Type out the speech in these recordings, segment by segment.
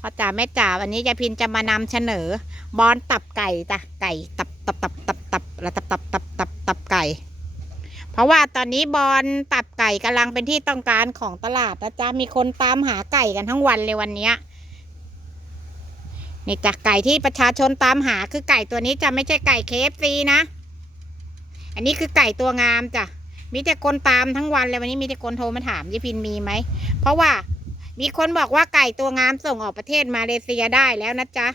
พ่อจ๋าแม่จ๋าวันนี้ยายพินจะมานำเสนอบอนตับไก่จ้ะไก่ตับตับตับตับตับแล้วตับตับตับตับตับไก่ เพราะว่าตอนนี้บอนตับไก่กำลังเป็นที่ต้องการของตลาดนะจ๊ะมีคนตามหาไก่กันทั้งวันเลยวันเนี้ยนี่จ้ะไก่ที่ประชาชนตามหาคือไก่ตัวนี้จะไม่ใช่ไก่เคฟซีนะ อันนี้คือไก่ตัวงามจ้ะมีแต่คนตามทั้งวันเลยวันนี้มีแต่คนโทรมาถามยายพินมีไหมเพราะว่า มีคนบอกว่าไก่ตัวงามส่งออกประเทศมาเลเซียได้แล้วนะจ๊ะ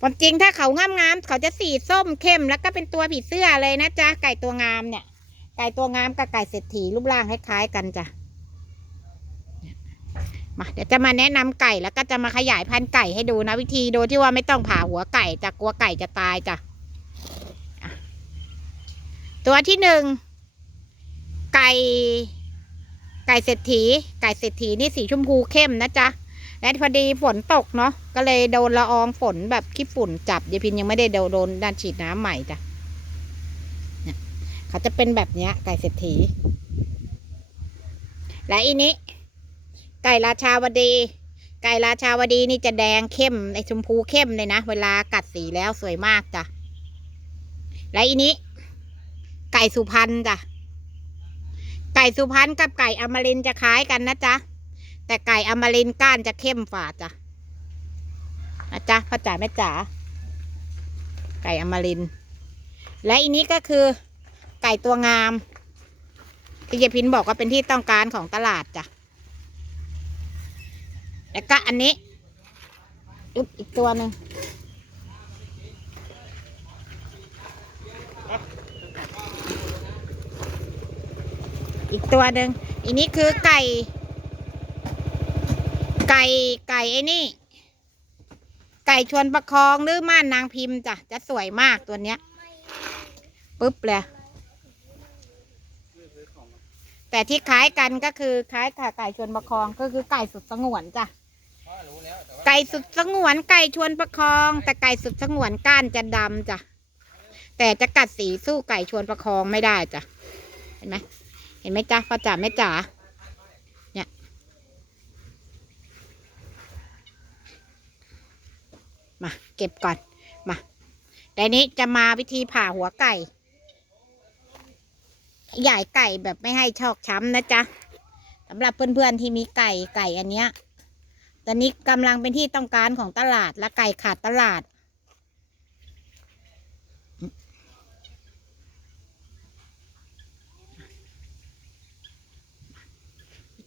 ความจริงถ้าเขางามงามๆเขาจะสีส้มเข้มแล้วก็เป็นตัวผีเสื้อเลยนะจ๊ะไก่ตัวงามเนี่ย ไก่ตัวงามกับไก่เศรษฐีรูปร่างคล้ายๆกันจ้ะมาเดี๋ยวจะมาแนะนำไก่แล้วก็จะมาขยายพันธุ์ไก่ให้ดูนะวิธีโดยที่ว่าไม่ต้องผ่าหัวไก่จะกลัวไก่จะตายจ้ะตัวที่หนึ่งไก่ ไก่เศรษฐี ไก่เศรษฐีนี่สีชมพูเข้มนะจ๊ะและพอดีฝนตกเนาะก็เลยโดนละอองฝนแบบขี้ฝุ่นจับยายพินยังไม่ได้โดนด้านฉีดน้ำใหม่จ้ะเนี่ยเขาจะเป็นแบบเนี้ย ไก่เศรษฐี และอีนี้ ไก่ราชาวดี ไก่ราชาวดีนี่จะแดงเข้มในชมพูเข้มเลยนะ เวลากัดสีแล้วสวยมากจ้ะและอีนี้ ไก่สุพรรณจ้ะ ไก่สุพรรณกับไก่อมรินจะคล้ายกันนะจ๊ะ แต่ไก่อมรินก้านจะเข้มฝาจ้ะนะจ๊ะพ่อจ๋าแม่จ๋าไก่อมริน และอีนี้ก็คือ ไก่ตัวงามที่เยพินบอกว่าเป็นที่ต้องการของตลาดจ้ะ แล้วก็อันนี้อุ๊บอีกตัวหนึ่ง อีกตัวหนึ่งอันนี้คือไก่ ไก่ไก่ไอ้นี่ ไก่ชวนประคองหรือม่านนางพิมพ์จ้ะจะสวยมากตัวเนี้ยปุ๊บเลยแต่ที่คล้ายกันก็คือคล้ายกับไก่ชวนประคองก็คือไก่สุดสงวนจ้ะไก่สุดสงวนไก่ชวนประคอง แต่ไก่สุดสงวนก้านจะดำจ้ะแต่จะกัดสีสู้ไก่ชวนประคองไม่ได้จ้ะเห็นไหม ห็นไหมจ๊ะพ่อจ๋าแม่จ๋าเนี่ยมาเก็บก่อนมาแต่นี้จะมาวิธีผ่าหัวไก่ใหญ่ไก่แบบไม่ให้ชอกช้ำนะจ๊ะสำหรับเพื่อนๆที่มีไก่ไก่อันเนี้ยตอนนี้กำลังเป็นที่ต้องการของตลาดและไก่ขาดตลาด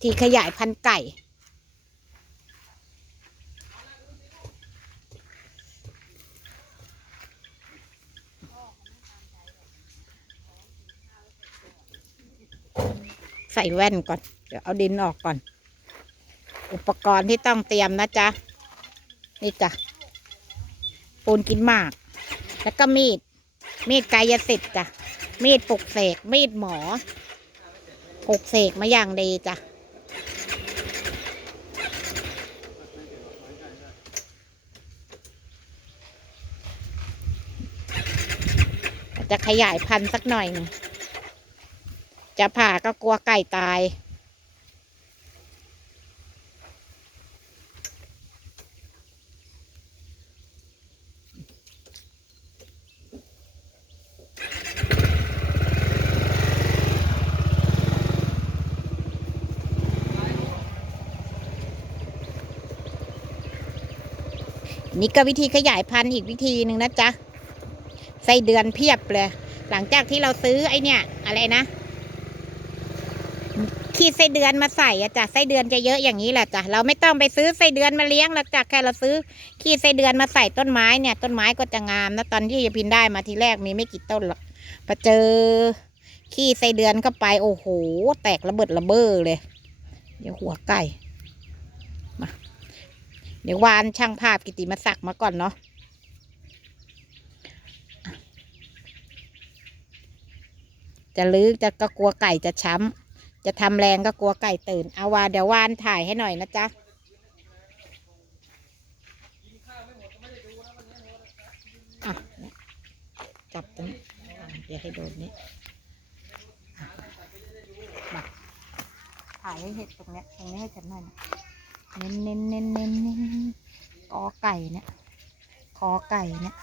ธีขยายพันธุ์ไก่ ใส่แว่นก่อน เดี๋ยวเอาดินออกก่อน อุปกรณ์ที่ต้องเตรียมนะจ๊ะ นี่จ้ะปูนกินหมาก แล้วก็มีด มีดกายสิทธิ์จ้ะ มีดปลุกเสก มีดหมอปลุกเสกมาอย่างดีจ้ะ จะขยายพันธุ์สักหน่อยหนึ่งจะผ่าก็กลัวไก่ตาย นี่ก็วิธีขยายพันธุ์อีกวิธีหนึ่งนะจ๊ะ ไส้เดือนเพียบเลย หลังจากที่เราซื้อไอเนี่ยอะไรนะขีดไส้เดือนมาใส่อะจ้ะไส้เดือนจะเยอะอย่างนี้แหละจ้ะเราไม่ต้องไปซื้อไส้เดือนมาเลี้ยงหรอกจ้ะแค่เราซื้อขีดไส้เดือนมาใส่ต้นไม้เนี่ย ต้นไม้ก็จะงามนะตอนที่ยาพินได้มาทีแรกมีไม่กี่ต้นหรอกพอเจอขี้ไส้เดือนเข้าไปโอ้โห แตกระเบิดระเบ้อเลย เดี๋ยวหัวไก่มาเดี๋ยววานช่างภาพกิติมาศักดิ์มาก่อนเนาะ จะลื้อจะก็กลัวไก่จะช้ำจะทำแรงก็กลัวไก่ตื่น เอาว่าเดี๋ยววานถ่ายให้หน่อยนะจ๊ะจับตรงนี้อะเดี๋ยวให้โดนนี้ถ่ายให้เห็นตรงเนี้ยตรงนี้ให้ฉันหน่อยเน้นเน้นเน้นเน้นเน้นกอไก่เนี่ยคอไก่เนี่ย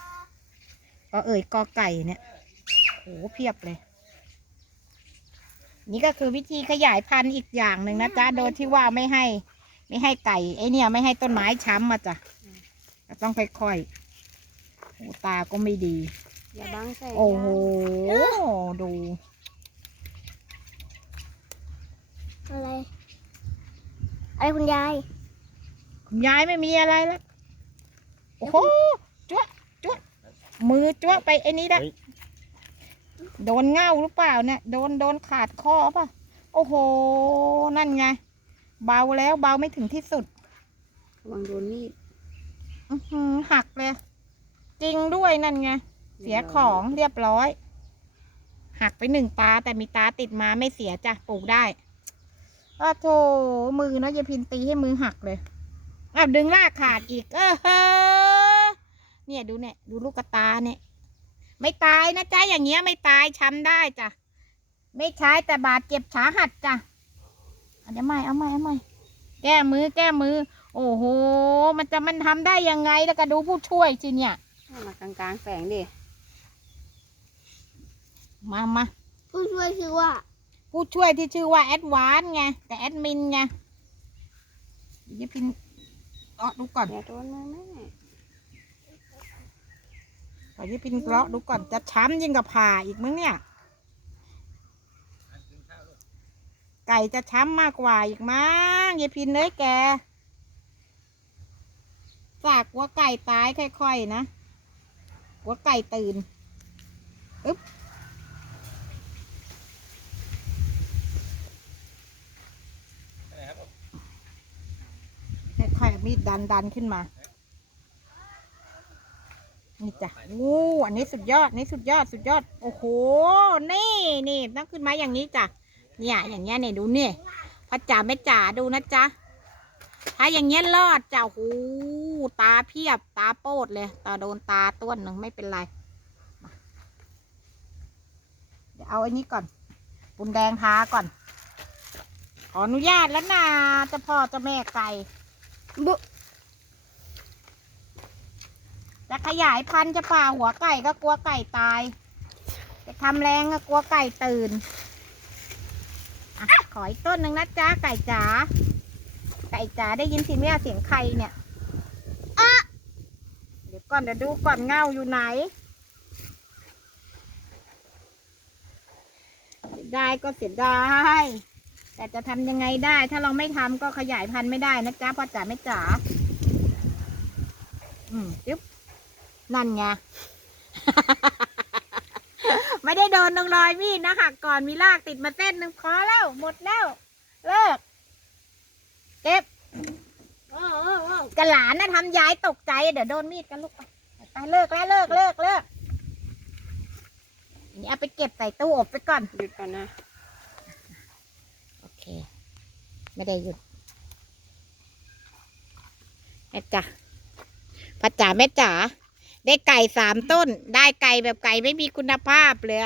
ก็เอ่ยกอไก่เนี่ยโหเพียบเลย นี่ก็คือวิธีขยายพันธุ์อีกอย่างหนึ่งนะจ๊ะโดยที่ว่าไม่ให้ ไม่ให้ไก่ไอเนี่ยไม่ให้ต้นไม้ช้ำมาจ้ะต้องค่อยๆโหตาก็ไม่ดี อย่าบังแสงโอ้โหดูอะไรอะไรคุณยาย คุณยายไม่มีอะไรแล้ว โอ้โหจ้วะจ้วะมือจ้วะไปไอ้นี้ละเฮ้ย โดนเง่าหรือเปล่าเนี่ยโดนโดนขาดข้อป่ะ โอ้โห นั่นไง เบาแล้วเบาไม่ถึงที่สุดระวังโดนมีดอื้อหือหักเลย จริงด้วยนั่นไง เสียของเรียบร้อย หักไปหนึ่งตาแต่มีตาติดมาไม่เสียจ้ะปลูกได้อ้าโถมือนะยายพินตีให้มือหักเลยอ้าวดึงรากขาดอีก เออเฮ้อเนี่ยดูเนี่ย ดูลูกกระตาเนี่ย ไม่ตายนะจ๊ะอย่างเงี้ยไม่ตายช้ำได้จ้ะไม่ใช้แต่บาดเจ็บสาหัสจ้ะเอาเดี๋ยวไม่เอาไม่เอาไม่แก้มือแก้มือ โอ้โห มันจะมันทำได้ยังไงแล้วก็ดูผู้ช่วยสิเนี่ยให้มากลางๆแฝงดิมามาผู้ช่วยชื่อว่า ผู้ช่วยที่ชื่อว่าแอดวานไงแต่แอดมินไงเดี๋ยวพินเลาะดูก่อนอย่าโดนมือแม่ เดี๋ยวพินเลาะดูก่อนจะช้ำยิ่งกับผ่าอีกมั้งเนี่ย ไก่จะช้ำมากกว่าอีกมั้งยายพินเลยแกจากกลัวไก่ตายค่อยๆนะกลัวไก่ตื่นอึ๊บค่อยๆมีดดันดันขึ้นมา นี่จ้ะโอ้อันนี้สุดยอด นี่สุดยอด สุดยอด โอ้โห นี่นี่ต้องขึ้นมาอย่างนี้จ้ะ เนี่ย อย่างเงี้ยเนี่ยดูเนี่ยพ่อจ๋าแม่จ๋าดูนะจ๊ะ ถ้าอย่างเงี้ยรอดจ้ะโอ้โหตาเพียบ ตาโปดเลย ตาโดนตาต้วนหนึ่งไม่เป็นไร เดี๋ยวเอาอันนี้ก่อน ปุนแดงทาก่อน ขออนุญาตแล้วนะเจะพ่อเจะแม่ไก่บุ จะขยายพันธุ์จะป่าหัวไก่ก็กลัวไก่ตาย จะทำแรงก็กลัวไก่ตื่นอขออีกต้นหนึ่งนะจ๊ะไก่จ๋าไก่จ๋าได้ยินเสียงไมอะเสียงใครเนี่ยอะเดี๋ยวก่อนเดี๋ยวดูก่อนเงาอยู่ไหนเสียดายก็เสียดายแต่จะทำยังไงได้ ถ้าเราไม่ทำก็ขยายพันธุ์ไม่ได้นะจ๊ะพ่อจ๋าไม่จ๋าอืมจึ๊บ นั่นไง ไม่ได้โดนตรงรอยมีดนะหักก่อนมีลากติดมาเส้นหนึ่งพอแล้ว หมดแล้ว เลิก เก็บกระหลานนะทำยายตกใจ เดี๋ยวโดนมีดกันลูกไปไปเลิกแล้วเลิกเลิกเลิกนี่เอาไปเก็บใส่ตู้อบไปก่อน หยุดก่อนนะ โอเค ไม่ได้หยุดแม่จ๋าพ่อจ๋าแม่จ๋า ได้ไก่สามต้น ได้ไก่แบบไก่ไม่มีคุณภาพเลย